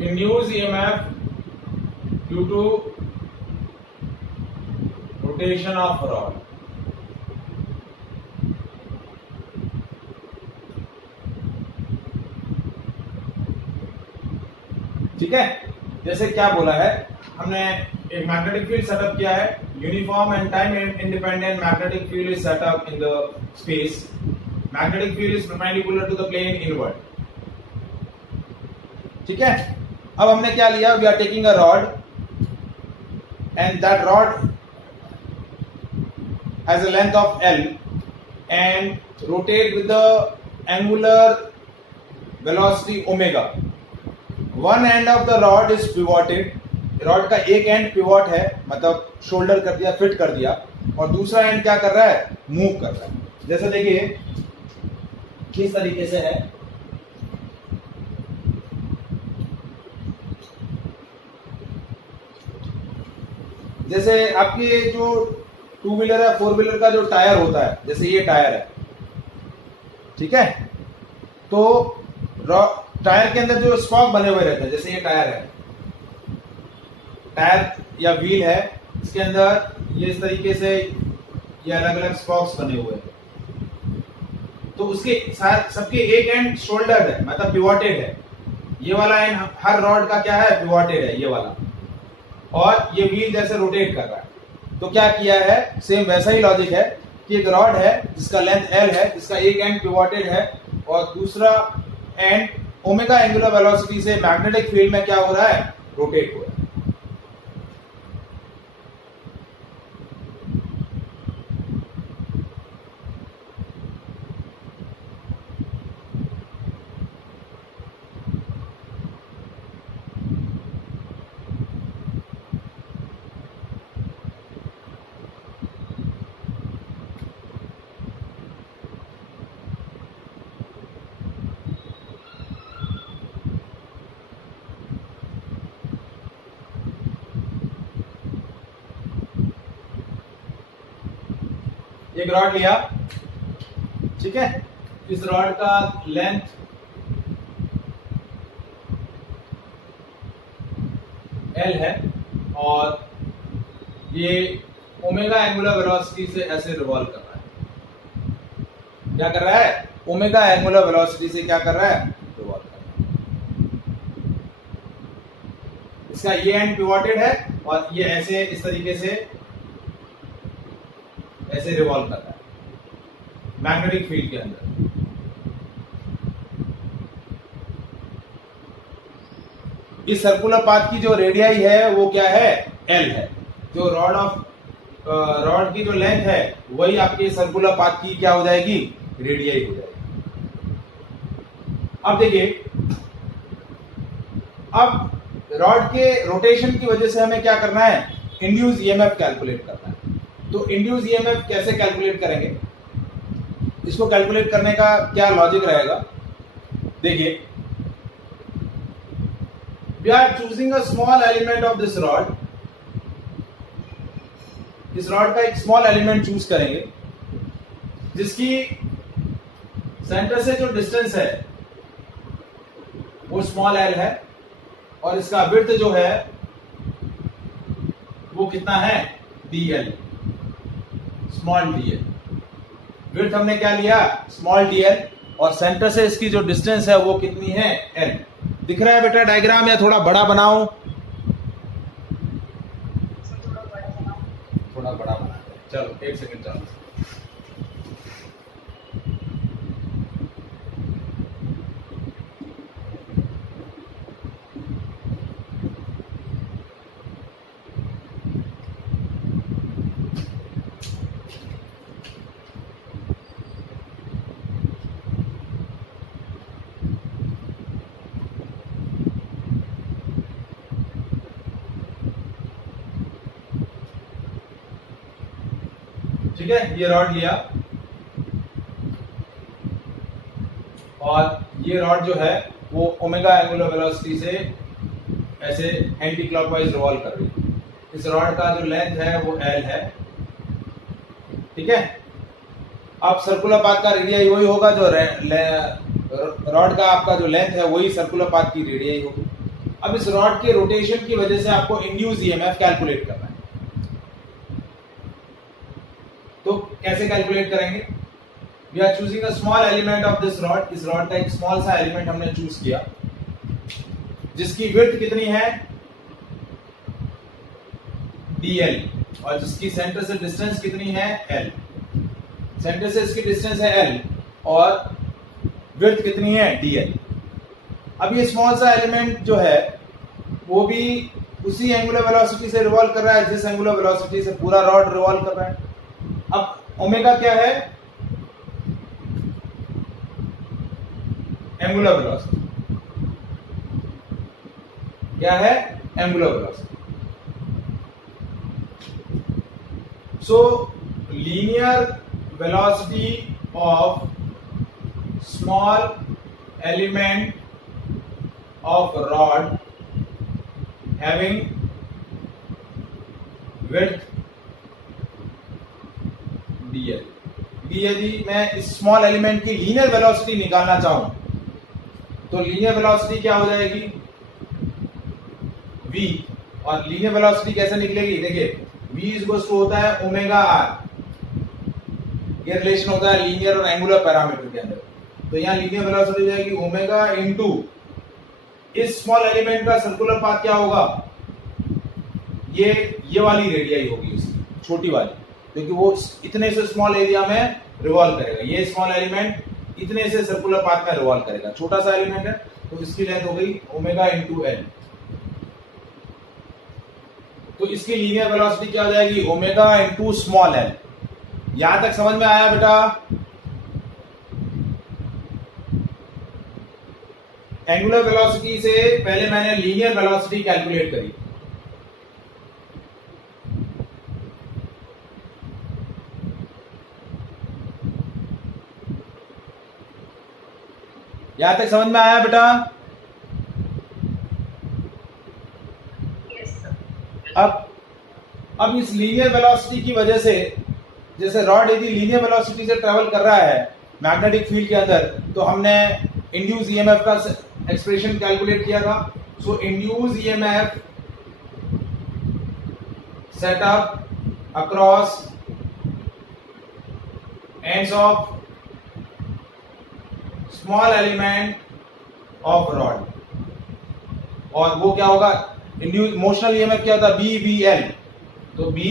induced EMF due to rotation of rod. ठीक है, जैसे क्या बोला है हमने, एक मैग्नेटिक फील्ड सेटअप किया है, uniform and time independent magnetic field is setup in the space. Magnetic field is perpendicular to the plane inward. ठीक है, अब हमने क्या लिया, we are taking a rod and that rod has a length of L and rotate with the angular velocity omega. One end of the rod is pivoted. Rod का एक and pivot है, मतलब शोल्डर कर दिया, fit कर दिया, और दूसरा एंड क्या कर रहा है, मूव कर रहा है. जैसे देखिए किस तरीके से है. जैसे आपके जो टू व्हीलर है, फोर व्हीलर का जो टायर होता है, जैसे ये टायर है, ठीक है, तो टायर के अंदर जो स्पॉक बने हुए रहते हैं, जैसे ये टायर है, टायर या व्हील है, इसके अंदर ये इस तरीके से ये अलग अलग स्पॉक्स बने हुए हैं, तो उसके साथ सबके एक एंड शोल्डर है, मतलब पिवोटेड है. ये वाला एंड हर रॉड का क्या है, पिवोटेड है ये वाला, और ये व्हील जैसे रोटेट कर रहा है. तो क्या किया है, सेम वैसा ही लॉजिक है कि एक रॉड है जिसका लेंथ L है, जिसका एक एंड पिवोटेड है और दूसरा एंड ओमेगा एंगुलर वेलोसिटी से मैग्नेटिक फील्ड में क्या हो रहा है, रोटेट हो रहा है. एक रॉड लिया, ठीक है, इस रॉड का लेंथ L है और ये ओमेगा एंगुलर वेलोसिटी से ऐसे रिवॉल्व कर रहा है. क्या कर रहा है, ओमेगा एंगुलर वेलोसिटी से क्या कर रहा है, रिवॉल्व कर रहा है. इसका ये एंड पिवोटेड है और ये ऐसे इस तरीके से ऐसे रिवॉल्व कर रहा है मैग्नेटिक फील्ड के अंदर. इस सर्कुलर पाथ की जो रेडियाई है वो क्या है, L है. जो रॉड की जो लेंथ है वही आपके सर्कुलर पाथ की क्या हो जाएगी, रेडियाई हो जाएगी. अब देखिए, अब रॉड के रोटेशन की वजह से हमें क्या करना है, इंड्यूस ईएमएफ कैलकुलेट करना है. तो इंड्यूस ईएमएफ कैसे कैलकुलेट करेंगे, इसको कैलकुलेट करने का क्या लॉजिक रहेगा, देखिए, we are choosing a small element of this rod. इस रॉड का एक स्मॉल एलिमेंट चूज करेंगे जिसकी सेंटर से जो डिस्टेंस है वो स्मॉल l है और इसका विड्थ जो है वो कितना है, dl, स्मॉल dl. विड्थ हमने क्या लिया, स्मॉल dl, और सेंटर से इसकी जो डिस्टेंस है वो कितनी है, l. दिख रहा है बेटा डायग्राम, या थोड़ा बड़ा बनाओ, थोड़ा बड़ा बना दे. चलो एक सेकंड चलो. ठीक है, ये रॉड लिया और ये रॉड जो है वो ओमेगा एंगुलर वेलोसिटी से ऐसे एंटी क्लॉकवाइज रिवॉल्व कर रही है. इस रॉड का जो लेंथ है वो L है, ठीक है. अब सर्कुलर पाथ का रेडियस वही होगा, जो रॉड का आपका जो लेंथ है वही सर्कुलर पाथ की रेडियस होगी. अब इस रॉड के रोटेशन की वजह से आपको इंड्यूस ईएमएफ कैलकुलेट करना है। तो कैसे कैलकुलेट करेंगे? We are choosing a small element of this rod. इस रॉड का एक स्मॉल सा एलिमेंट हमने चूज किया जिसकी विड्थ कितनी है dl और जिसकी सेंटर से डिस्टेंस कितनी है l। सेंटर से इसकी डिस्टेंस है l और विड्थ कितनी है dl। अब ये स्मॉल सा एलिमेंट जो है वो भी उसी एंगुलर वेलोसिटी से रिवॉल्व कर रहा है जिस एंगुलर वेलोसिटी से पूरा रॉड रिवॉल्व कर रहा है। अब ओमेगा क्या है? Angular velocity. क्या है? Angular velocity. So linear velocity of small element of rod having width dl। यदि मैं इस स्मॉल एलिमेंट की लीनियर वेलोसिटी निकालना चाहूं तो लीनियर वेलोसिटी क्या हो जाएगी? v। और लीनियर वेलोसिटी कैसे निकलेगी? देखिए v इक्वल्स टू होता है ओमेगा r। ये रिलेशन होता है लीनियर और एंगुलर पैरामीटर के अंदर। तो यहां लीनियर वेलोसिटी हो जाएगी ओमेगा इनटू इस स्मॉल एलिमेंट का सर्कुलर पाथ क्या होगा? ये वाली रेडियाई होगी उसकी, छोटी वाली, क्योंकि वो इतने से स्मॉल एरिया में रिवॉल्व करेगा। ये स्मॉल एलिमेंट इतने से सर्कुलर पाथ में रिवॉल्व करेगा। छोटा सा एलिमेंट है तो इसकी लेंथ हो गई ओमेगा इनटू एल। तो इसकी लीनियर वेलोसिटी क्या हो जाएगी? Omega into small L. यहां तक समझ में आया बेटा? एंगुलर वेलोसिटी से पहले मैंने लीनियर वेलोसिटी कैलकुलेट करी। यहां तक समझ में आया बेटा? yes, अब इस लीनियर वेलोसिटी की वजह से, जैसे रॉड यदि लीनियर वेलोसिटी से ट्रेवल कर रहा है मैग्नेटिक फील्ड के अंदर, तो हमने इंड्यूस ईएमएफ का एक्सप्रेशन कैलकुलेट किया था। So induce EMF set up across ends of small element of rod. और वो क्या होगा? इंड्यूस मोशनल ईएमएफ क्या होता है? B V L. तो बी,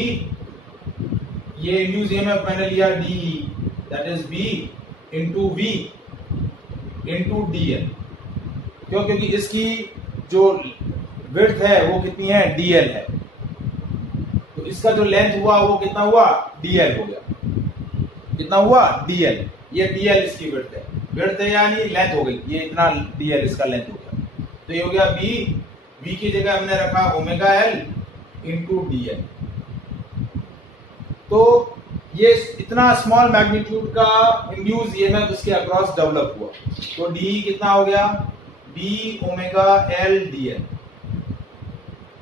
ये इंड्यूस ईएमएफ मैंने लिया D, that is B into V into D L. क्यों? क्योंकि इसकी जो विड्थ है वो कितनी है? डीएल है। तो इसका जो लेंथ हुआ वो कितना हुआ? डीएल हो गया। कितना हुआ? डीएल। ये डीएल इसकी विड्थ है। विड्थ है यानी लेंथ हो गई, ये इतना डीएल इसका लेंथ हो गया। तो ये हो गया बी, बी की जगह हमने रखा ओमेगा एल इंटू डीएल। तो ये इतना स्मॉल मैग्नीट्यूड का इंड्यूस ईएमएफ उसके अक्रॉस डेवलप हुआ। तो डी कितना हो गया? B omega L DL.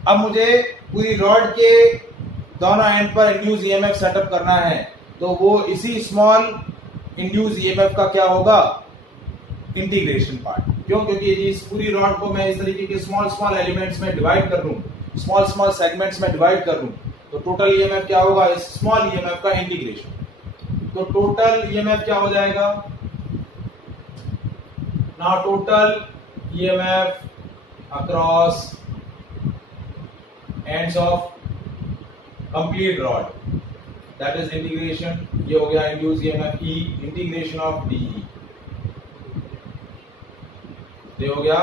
अब मुझे पूरी रॉड के दोनों एंड पर इंड्यूस ईएमएफ सेटअप करना है, तो वो इसी स्मॉल इंड्यूस ईएमएफ का क्या होगा? Integration part. क्यों? क्योंकि इस पूरी रॉड को मैं इस तरीके के स्मॉल स्मॉल एलिमेंट्स में डिवाइड कर लूं, स्मॉल स्मॉल सेगमेंट्स में डिवाइड कर लूं, तो टोटल ईएमएफ क्या होगा? इस स्मॉल ईएमएफ का इंटीग्रेशन। तो टोटल ईएमएफ क्या हो जाएगा? Now total EMF across ends of complete rod, that is integration. ये हो गया induce EMF E integration of D. ये हो गया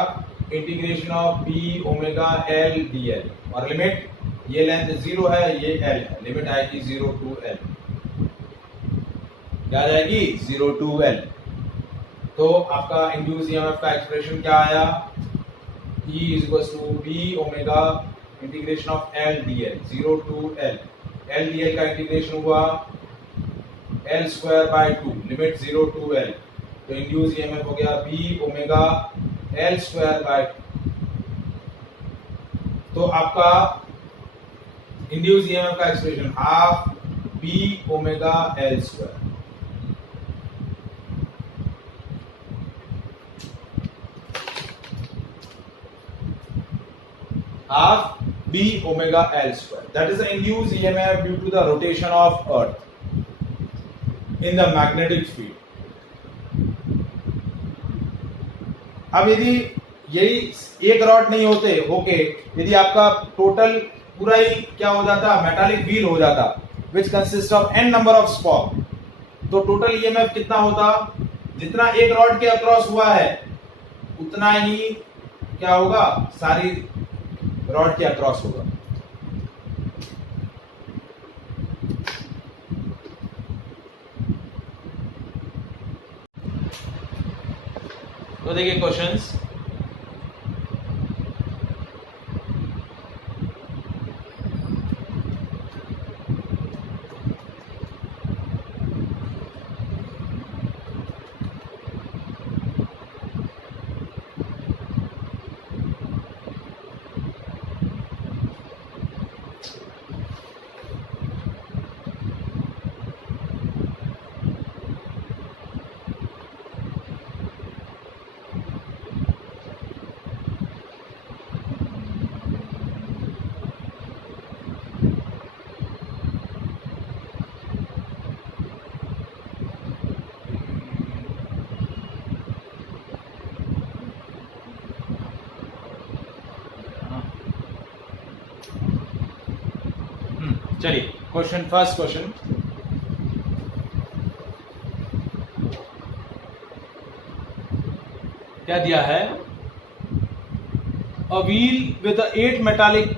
integration of B omega L D L. और लिमिट, ये लेंथ 0 है, ये एल है, लिमिट आएगी 0 टू एल। क्या आ जाएगी? 0 टू एल। तो आपका इंड्यूस ईएमएफ का एक्सप्रेशन क्या आया? E is equal to B omega integration of L D L, 0 to L. L D L का इंटीग्रेशन हुआ L square by 2, limit 0 to L. तो इंड्यूस ईएमएफ हो गया B omega L square by 2। तो आपका induce EMF का expression half B omega L square. half b omega L square. That is the induced EMF due to the rotation of earth in the magnetic field. अब यदि यही एक rod नहीं होके यदि आपका टोटल पूरा ही क्या हो जाता, मेटालिक व्हील हो जाता, which consist of n number of spoke, तो टोटल ईएमएफ कितना होता, जितना एक रॉड के अक्रॉस हुआ है उतना ही क्या होगा, सारी रॉड के अक्रॉस होगा। तो देखिए क्वेश्चंस, चलिए क्वेश्चन, फर्स्ट क्वेश्चन, क्या दिया है, a wheel with the 8 metallic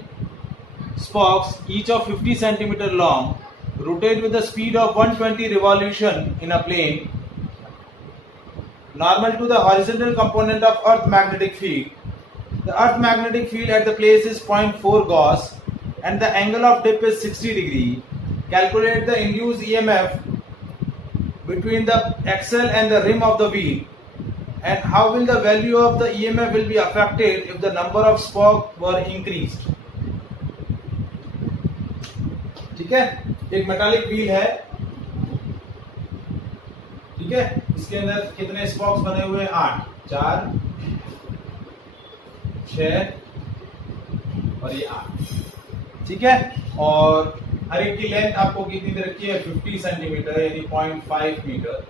spokes each of 50 centimeter long rotate with the speed of 120 revolution in a plane normal to the horizontal component of earth magnetic field. The earth magnetic field at the place is 0.4 Gauss and the angle of dip is 60 degree. Calculate the induced EMF between the axle and the rim of the wheel, and how will the value of the EMF will be affected if the number of spokes were increased. ठीक है, एक metallic wheel है, ठीक है, इसके अंदर कितने स्पॉक्स बने हुए हैं, 8, 4, 6 और ये 8, ठीक है, और हर एक की लेंथ आपको कितनी दे रखी है, 50 सेंटीमीटर यानी 0.5 मीटर,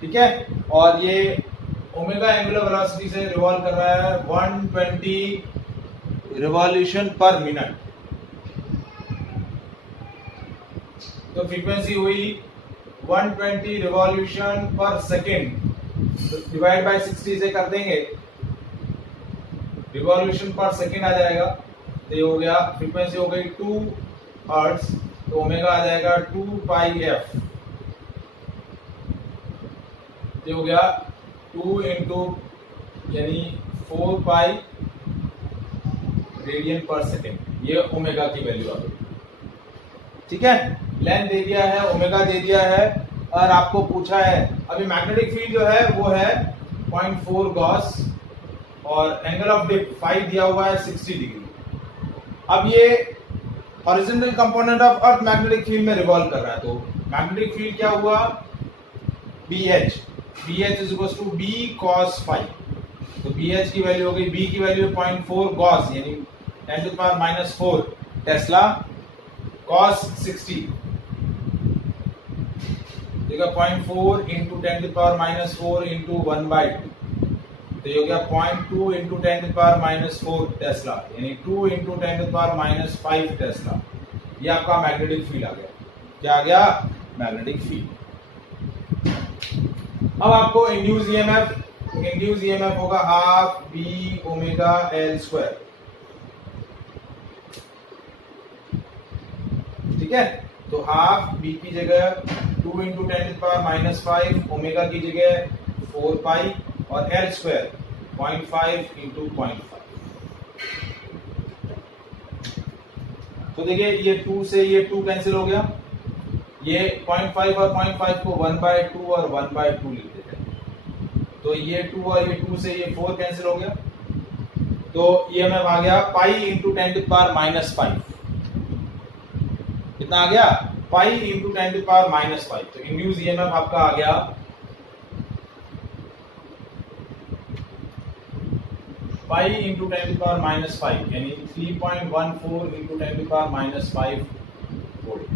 ठीक है, और ये ओमेगा एंगुलर वेलोसिटी से रिवॉल्व कर रहा है 120 रिवॉल्यूशन पर मिनट। तो फ्रीक्वेंसी हुई 120 रिवॉल्यूशन पर सेकेंड, डिवाइड बाय 60 से कर देंगे, रिवॉल्यूशन पर सेकेंड आ जाएगा, तो ये हो गया, फ्रीक्वेंसी हो गई 2 हर्ट्ज, तो ओमेगा आ जाएगा 2 पाई एफ, ये हो गया 2 इंटू यानी 4 पाई रेडियन पर सेकेंड, ये ओमेगा की वैल्यू आ गई, ठीक है, लेंथ दे दिया है, ओमेगा दे दिया है, और आपको पूछा है अभी मैग्नेटिक फील्ड जो है वो है 0.4 गॉस और एंगल ऑफ डिप 5 दिया हुआ है 60 डिग्री। अब ये horizontal component of earth magnetic field में रिवॉल्व कर रहा है, तो मैग्नेटिक फील्ड क्या हुआ, BH is equal to B cos phi, तो BH की वैल्यू हो गई, B की वैल्यू 0.4 गॉस यानी 10 to the power -4 Tesla cos 60, देखा 0.4 into 10 to the power -4 into 1/2, तो ये हो गया 0.2 into 10 to the power -4 Tesla यानी 2 into 10 to the power -5 Tesla. ये आपका मैग्नेटिक फील्ड आ गया, क्या आ गया, मैग्नेटिक फील्ड। अब आपको इंड्यूस ईएमएफ होगा half B omega L square, ठीक है, तो हाफ बी की जगह 2 into 10 to the power -5, omega की जगह 4 पाई और एल स्क्वायर 0.5 इंटू 0.5। तो देखिए ये 2 से ये 2 कैंसिल हो गया, ये 0.5 और 0.5 को 1/2 और 1/2 लिख देते हैं, तो ये 2 और ये 2 से ये 4 कैंसिल हो गया, तो ईएमएफ आ गया pi into 10 to the power -5, कितना आ गया, pi into 10 to the power -5, तो इंड्यूस ईएमएफ आपका आ गया पाई इंटू 10⁻⁵ यानी 3.14 into 10⁻⁵ volt.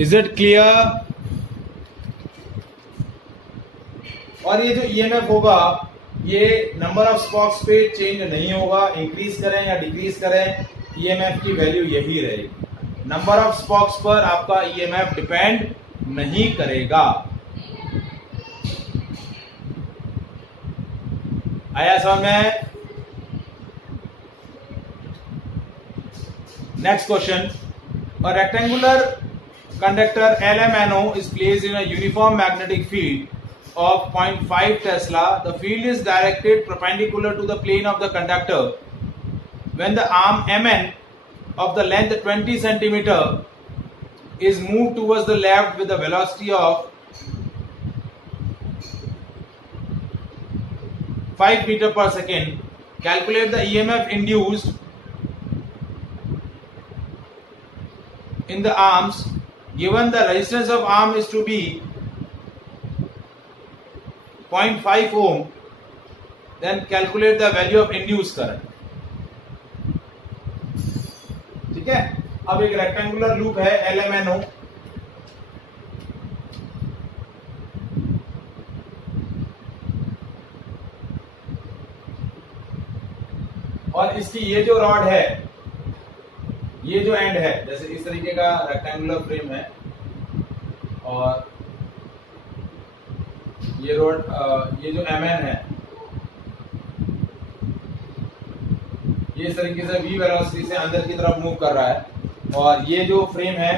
Is it clear? और ये जो ईएमएफ होगा ये नंबर ऑफ स्पॉक्स पे चेंज नहीं होगा, इंक्रीज करें या डिक्रीज करें ईएमएफ की वैल्यू यही रहेगी। नंबर ऑफ स्पॉक्स पर आपका ईएमएफ डिपेंड नहीं करेगा। आया समझ में? Next question, a rectangular conductor LMNO is placed in a uniform magnetic field of 0.5 Tesla. The field is directed perpendicular to the plane of the conductor. When the arm MN of the length 20 centimeter is moved towards the left with a velocity of 5 meter per second, calculate the EMF induced in the arms. Given the resistance of arm is to be 0.5 ohm, then calculate the value of induced current. ठीक है, अब एक rectangular loop है LMNO, और इसकी ये जो rod है, ये जो एंड है, जैसे इस तरीके का रेक्टेंगुलर फ्रेम है और ये रोड, ये जो MN है ये इस तरीके से v वेलोसिटी से अंदर की तरफ मूव कर रहा है, और ये जो फ्रेम है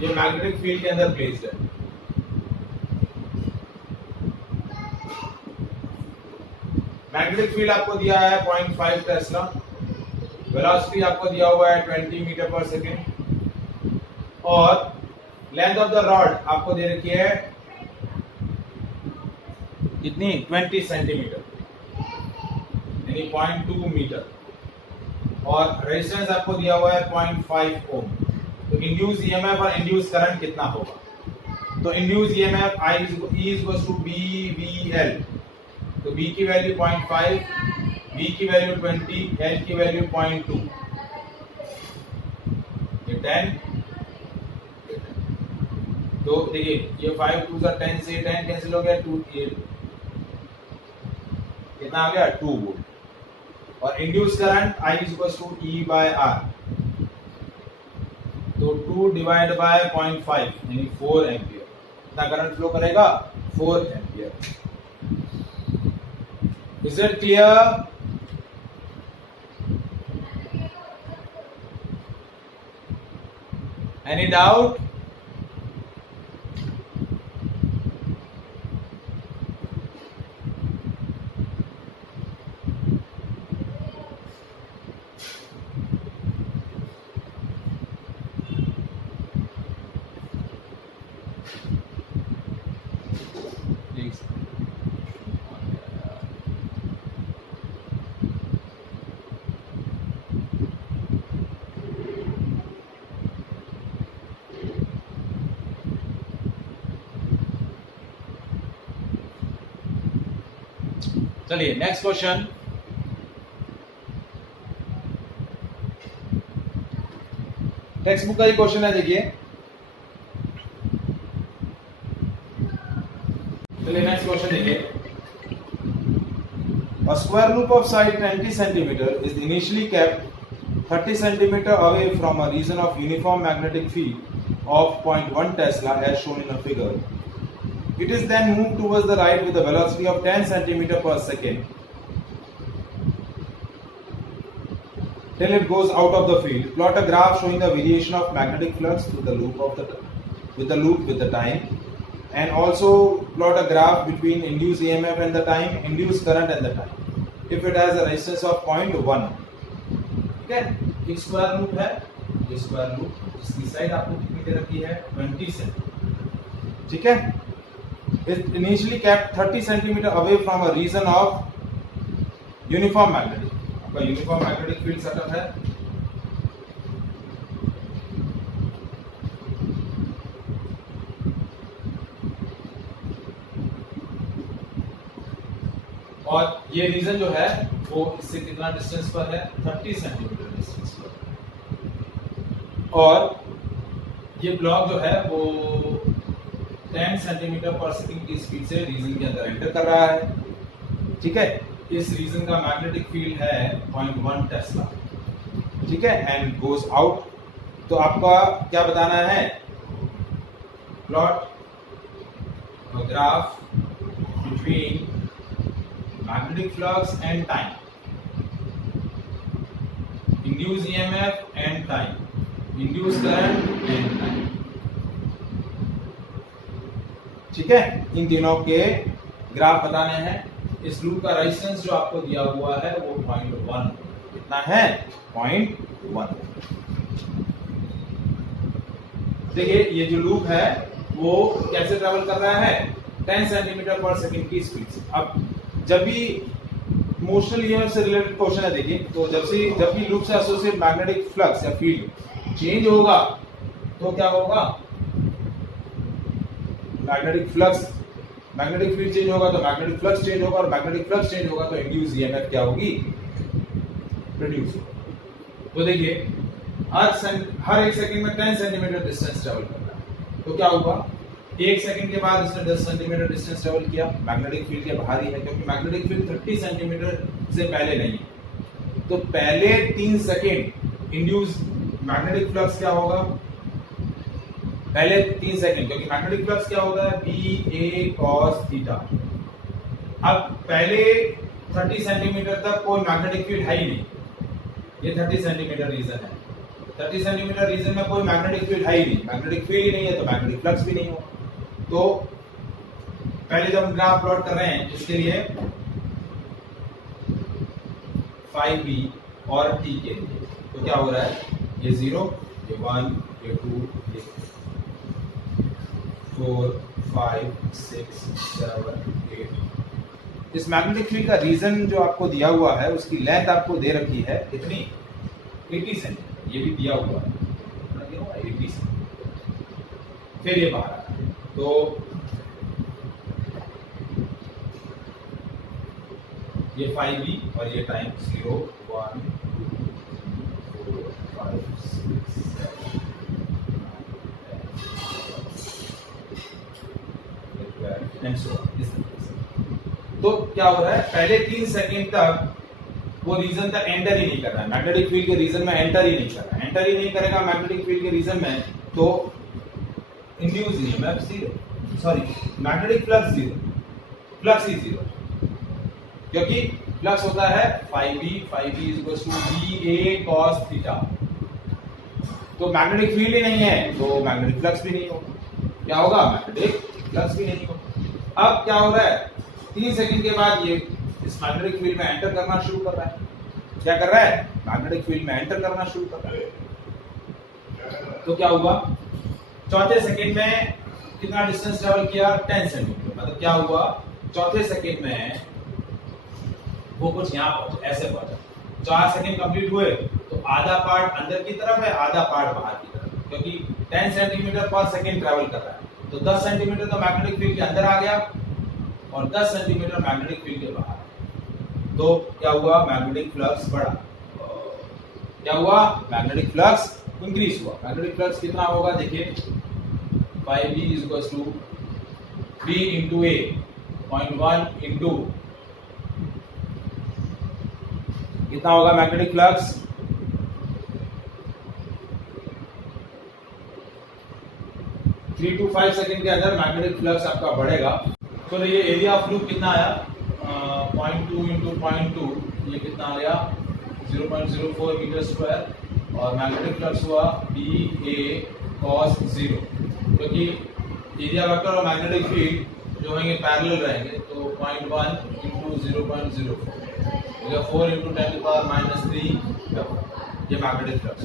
ये मैग्नेटिक फील्ड के अंदर प्लेस्ड है। मैग्नेटिक फील्ड आपको दिया है 0.5 टेस्ला, वेलोसिटी आपको दिया हुआ है 20 मीटर पर सेकेंड, और लेंथ ऑफ द रॉड आपको दे रखी है कितनी, 20 सेंटीमीटर यानी 0.2 मीटर, और रेजिस्टेंस आपको दिया हुआ है 0.5 ओम। तो इंड्यूस ईएमएफ और इंड्यूस करंट कितना होगा? तो induce EMF I equals to BVL, तो B की वैल्यू 0.5, V की वैल्यू 20, L की वैल्यू 0.2, ये 10। तो देखिए ये 5 2 सा 10 से 10 कैंसिल हो गया, 2 कितना आ गया, 2 वोल्ट। और induce current I equals to E by R, तो 2 डिवाइड बाय 0.5 यानी 4 एम्पियर, कितना करंट फ्लो करेगा, 4 ampere. Is it clear? Any doubt? चलिए नेक्स्ट क्वेश्चन, टेक्स्ट बुक का ही क्वेश्चन है, देखिए। चलिए नेक्स्ट क्वेश्चन देखिए। A square loop of side 20 cm is initially kept 30 cm away from a region of uniform magnetic field of 0.1 Tesla as shown in a figure. It is then moved towards the right with a velocity of 10 cm per second till it goes out of the field. Plot a graph showing the variation of magnetic flux through the loop with the time, and also plot a graph between induced EMF and the time, induced current and the time, if it has a resistance of 0.1. ठीक है, एक square loop है, ये square loop जिसकी side आपको कितनी दे रखी है, 20 सेंटीमीटर। ठीक है, it initially kept 30 cm away from a region of uniform magnetic, आपका यूनिफॉर्म मैग्नेटिक फील्ड सेटअप है। और ये रीजन जो है वो इससे कितना डिस्टेंस पर है, 30 सेंटीमीटर डिस्टेंस पर। और ये ब्लॉक जो है वो 10 सेंटीमीटर पर सेकंड की स्पीड से रीजन के अंदर एंटर कर रहा है। ठीक है, इस रीजन का मैग्नेटिक फील्ड है 0.1 टेस्ला। ठीक है, एंड गोज आउट। तो आपका क्या बताना है, plot graph between magnetic flux and time, induce EMF and time, induce current and time. ठीक है, इन तीनों के ग्राफ बताने हैं। इस लूप का रेजिस्टेंस जो आपको दिया हुआ है वो 0.1 कितना है, 0.1। देखिए ये जो लूप है वो कैसे ट्रेवल कर रहा है, 10 सेंटीमीटर पर सेकंड की स्पीड से। अब जब भी मोशनल ईएमएफ से रिलेटेड क्वेश्चन है, देखिए तो जब भी लूप से एसोसिएट मैग्नेटिक फ्लक्स या फील्ड चेंज होगा तो क्या होगा, मैग्नेटिक फील्ड चेंज होगा तो मैग्नेटिक फ्लक्स चेंज होगा, और मैग्नेटिक फ्लक्स चेंज होगा तो इंड्यूस ईएमएफ क्या होगी, प्रोड्यूस होगा। तो देखिए हर एक सेकंड में 10 सेंटीमीटर डिस्टेंस ट्रेवल कर रहा है, तो क्या होगा, एक सेकंड के बाद इसने 10 सेंटीमीटर डिस्टेंस ट्रेवल किया, मैग्नेटिक फील्ड के बाहर ही है, क्योंकि मैग्नेटिक फील्ड 30 सेंटीमीटर से पहले नहीं है। तो पहले 3 सेकंड इंड्यूस मैग्नेटिक फ्लक्स क्या होगा, पहले 3 सेकंड, क्योंकि मैग्नेटिक फ्लक्स क्या होता है, BA cos थीटा। अब पहले 30 सेंटीमीटर तक कोई मैग्नेटिक फील्ड है ही नहीं, ये 30 सेंटीमीटर रीजन है, 30 सेंटीमीटर रीजन में कोई मैग्नेटिक फील्ड है ही नहीं, मैग्नेटिक फील्ड ही नहीं है तो मैग्नेटिक फ्लक्स भी नहीं होगा। तो पहले जब हम ग्राफ प्लॉट कर रहे हैं इसके लिए phi b और t के लिए, तो क्या हो रहा है, ये 0, ये 1, ये 2, ये 4, 5, 6, 7, 8। इस मैग्नेटिक फील्ड का रीजन जो आपको दिया हुआ है उसकी लेंथ आपको दे रखी है कितनी, 80 सेंटीमीटर, ये भी दिया हुआ है 80 सेंटीमीटर। फिर ये बाहर आ रहा है, तो ये 5b और ये टाइम 0, 1, 2, 4, 5, 6, 7, 8, 9, 10। तो क्या हो रहा है, पहले 3 सेकंड तक वो रीजन तक एंटर ही नहीं कर रहा है, मैग्नेटिक फील्ड के रीजन में एंटर ही नहीं कर रहा है, एंटर ही नहीं करेगा मैग्नेटिक फील्ड के रीजन में, तो induce EMF 0, sorry magnetic flux 0, flux ही 0, क्योंकि फ्लक्स होता है phi b is equals to BA cos theta. तो मैग्नेटिक फील्ड ही नहीं है तो मैग्नेटिक फ्लक्स भी नहीं होगा, क्या होगा, मैग्नेटिक फ्लक्स भी नहीं होगा। अब क्या हो रहा है, 3 सेकंड के बाद ये इस मैग्नेटिक फील्ड में एंटर करना शुरू कर रहा है, क्या कर रहा है, मैग्नेटिक फील्ड में एंटर करना शुरू कर रहा है। तो क्या हुआ, चौथे सेकंड में कितना डिस्टेंस ट्रेवल किया, 10 सेंटीमीटर, मतलब क्या हुआ, चौथे सेकंड में वो कुछ यहाँ पहुंचा, ऐसे पहुंचा। 4 सेकंड कंप्लीट हुए तो आधा पार्ट अंदर की तरफ है, आधा पार्ट बाहर की तरफ, क्योंकि 10 सेंटीमीटर पर सेकंड ट्रेवल कर रहा है, तो 10 सेंटीमीटर तो मैग्नेटिक फील्ड के अंदर आ गया और 10 सेंटीमीटर मैग्नेटिक फील्ड के बाहर। तो क्या हुआ, मैग्नेटिक फ्लक्स बढ़ा, क्या हुआ, मैग्नेटिक फ्लक्स इंक्रीज हुआ। मैग्नेटिक फ्लक्स कितना होगा, देखिए phi b is equals to b into a 0.1 into कितना होगा मैग्नेटिक फ्लक्स, 3 to 5 सेकंड के अंदर मैग्नेटिक फ्लक्स आपका बढ़ेगा। तो ये एरिया ऑफ लूप कितना आया, 0.2 into 0.2, ये कितना आ गया 0.04 मीटर स्क्वायर, और मैग्नेटिक फ्लक्स हुआ BA cos 0, क्योंकि एरिया वेक्टर और मैग्नेटिक फील्ड जो होंगे पैरेलल रहेंगे, तो 0.1 into 0.04, 4 into 10 to the power -3, ये मैग्नेटिक फ्लक्स।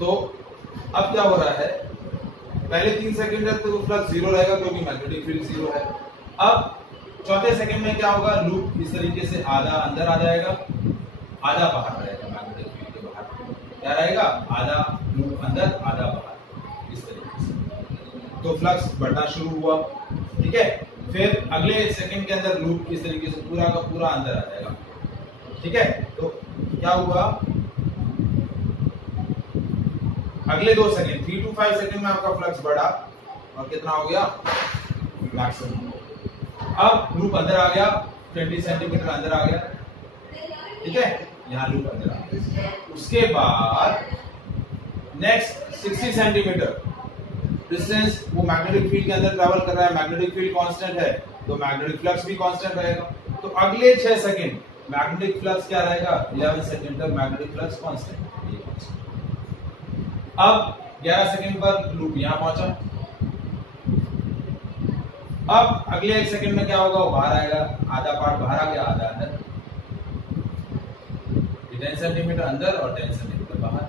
तो अब क्या हो रहा है, पहले 3 सेकंड तक तो फ्लक्स 0 रहेगा क्योंकि मैग्नेटिक फील्ड 0 है। अब चौथे सेकंड में क्या होगा, लूप इस तरीके से आधा अंदर आ जाएगा, आधा बाहर रहेगा, मैग्नेटिक फील्ड के बाहर क्या रहेगा, आधा लूप अंदर आधा बाहर, इस तरीके से। तो फ्लक्स बढ़ना शुरू हुआ, ठीक है। फिर अगले सेकंड के अंदर लूप इस तरीके से पूरा का पूरा अंदर आ जाएगा। ठीक है, तो क्या हुआ, अगले 2 सेकंड 3 to 5 सेकंड में आपका फ्लक्स बढ़ा और कितना हो गया, मैक्सिमम। अब लूप अंदर आ गया, 20 सेंटीमीटर अंदर आ गया। ठीक है, यहाँ लूप अंदर आ गया। उसके बाद नेक्स्ट 60 सेंटीमीटर डिस्टेंस वो मैग्नेटिक फील्ड के अंदर ट्रैवल कर रहा है, मैग्नेटिक फील्ड कांस्टेंट है तो मैग्नेटिक फ्लक्स भी कांस्टेंट रहेगा। तो अगले 6 सेकंड मैग्नेटिक फ्लक्स क्या रहेगा, 11 सेकंड तक मैग्नेटिक फ्लक्स कांस्टेंट। अब 11 सेकंड पर लूप यहां पहुंचा। अब अगले 1 सेकंड में क्या होगा, वो बाहर आएगा, आधा पार्ट बाहर आ गया, आधा अंदर। 10 सेंटीमीटर अंदर और 10 सेंटीमीटर बाहर।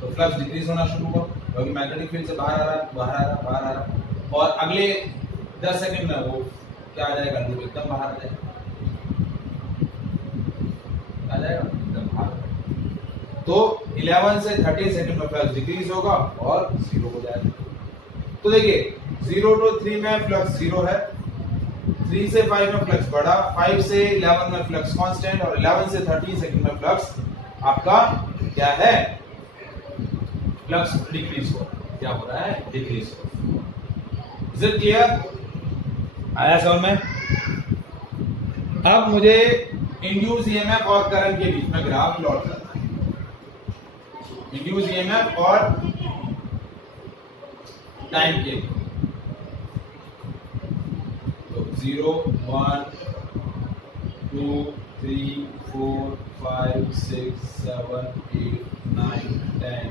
तो फ्लक्स डिक्रीज होना शुरू हुआ क्योंकि मैग्नेटिक फील्ड से बाहर आ रहा, बाहर आ रहा, बाहर आ रहा। और अगले 10 सेकंड में वो क्या आ जाएगा, लूप एकदम बाहर आ जाएगा, एकदम बाहर। तो 11 से 13 सेकंड में फ्लक्स डिक्रीज होगा और 0 हो जाएगा। तो देखिए 0 to 3 में फ्लक्स 0 है, 3 से 5 में फ्लक्स बढ़ा, 5 से 11 में फ्लक्स कांस्टेंट और 11 से 13 सेकंड में फ्लक्स आपका क्या है, फ्लक्स डिक्रीज हो, क्या हो रहा है, डिक्रीज हो। इज इट क्लियर, आया समझ में? अब मुझे इंड्यूस ईएमएफ और करंट के बीच में ग्राफ प्लॉट करना है। इंड्यूस ईएमएफ और टाइम के, तो 0 1 2 3 4 5 6 7 8 9 10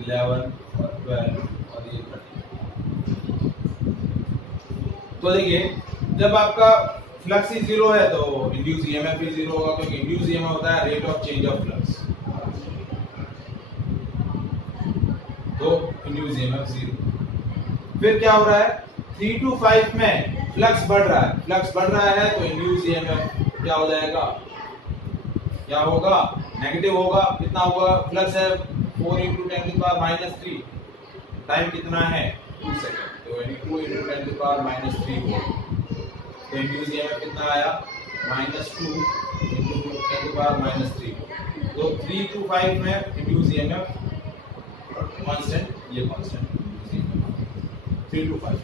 11 और 12 और ये 13। तो देखिए जब आपका फ्लक्स ही 0 है तो इंड्यूस ईएमएफ भी 0 होगा, क्योंकि इंड्यूस ईएमएफ होता है rate of change of flux. तो इंड्यूस ईएमएफ 0। फिर क्या हो रहा है, 3 to 5 में फ्लक्स बढ़ रहा है, फ्लक्स बढ़ रहा है तो इंड्यूस ईएमएफ क्या हो जाएगा, क्या होगा, नेगेटिव होगा। कितना होगा, फ्लक्स है 4 into 10 to the power -3, time कितना है 2 सेकंड, तो 2 into 10 to the power -3 volt. तो इंड्यूस ईएमएफ कितना आया, -2 into 10 to the power -3। तो 3 to 5 में इंड्यूस ईएमएफ कांस्टेंट, ये कांस्टेंट 3 to 5।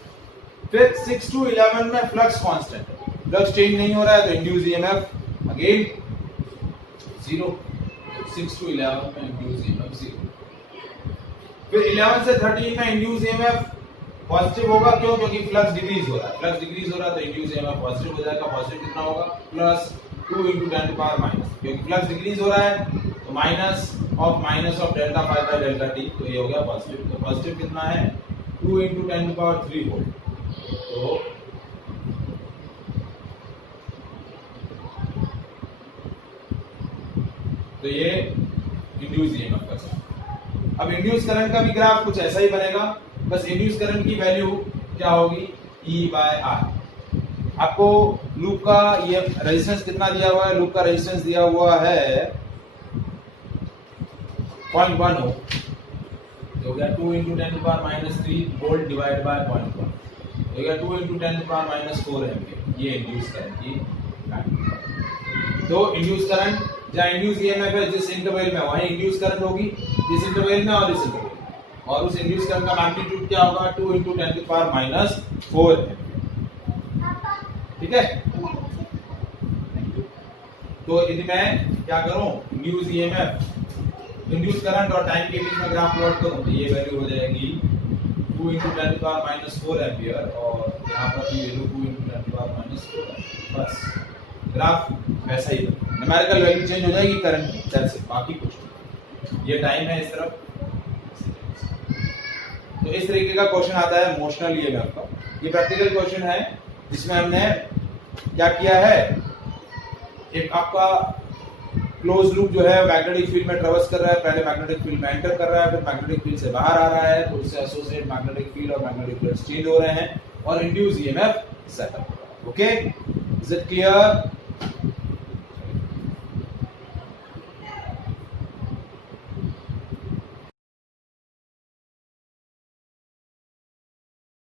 फिर 6 to 11 में फ्लक्स कांस्टेंट, फ्लक्स चेंज नहीं हो रहा है तो इंड्यूस ईएमएफ अगेन 0। 6 to 11 में इंड्यूस ईएमएफ 0। फिर 11 से 13 में इंड्यूस ईएमएफ पॉजिटिव होगा, क्यों, क्योंकि फ्लक्स डिक्रीज हो रहा है, फ्लक्स डिक्रीज हो रहा है तो इंड्यूस ईएमएफ पॉजिटिव हो जाएगा। पॉजिटिव कितना होगा, +2 into 10 to the power -, क्योंकि फ्लक्स डिक्रीज हो रहा है तो minus of delta phi by delta T, तो ये हो गया पॉजिटिव। तो पॉजिटिव कितना है, 2 into 10 to the power 3 volt. तो ये इंड्यूस ईएमएफ का। अब इंड्यूस करंट का भी ग्राफ कुछ ऐसा ही बनेगा, बस इंड्यूस करंट की वैल्यू क्या होगी, E/R। आपको लूप का ये रेजिस्टेंस कितना दिया हुआ है, लूप का रेजिस्टेंस दिया हुआ है 0.1 ओम, तो हो गया 2 into 10 to the power -3 volt divide by 0.1, हो गया 2 into 10 to the power -4 ampere. ये इंड्यूस करंट की वैल्यू। तो इंड्यूस करंट जहाँ इंड्यूस ईएमएफ है जिस इंटरवल में, वहीं इंड्यूस करंट होगी, इस इंटरवल में और इस इंटरवल में। और उस इंड्यूस करंट का मैग्नीट्यूड क्या होगा, 2 into 10 to the power -4 ampere. ठीक है, तो यदि मैं क्या करूं, इंड्यूस ईएमएफ, इंड्यूस करंट और टाइम के बीच में ग्राफ प्लॉट करूं तो ये वैल्यू हो जाएगी 2 into 10 to the power -4 ampere और यहाँ पर भी value 2 into 10 to the power -4। बस ग्राफ वैसा ही बनेगा, न्यूमेरिकल वैल्यू चेंज हो जाएगी करंट की, दैट्स इट, बाकी कुछ नहीं। ये टाइम है इस तरफ। तो इस तरीके का क्वेश्चन आता है मोशनल ईएमएफ का। ये प्रैक्टिकल क्वेश्चन है जिसमें हमने क्या किया है, एक आपका क्लोज लूप जो है मैग्नेटिक फील्ड में ट्रेवर्स कर रहा है, पहले मैग्नेटिक फील्ड में एंटर कर रहा है, फिर मैग्नेटिक फील्ड से बाहर आ रहा है, तो उससे एसोसिएट मैग्नेटिक फील्ड और मैग्नेटिक फ्लक्स चेंज हो रहे हैं और इंड्यूस ईएमएफ सेटअप हो रहा है। Okay, is it clear?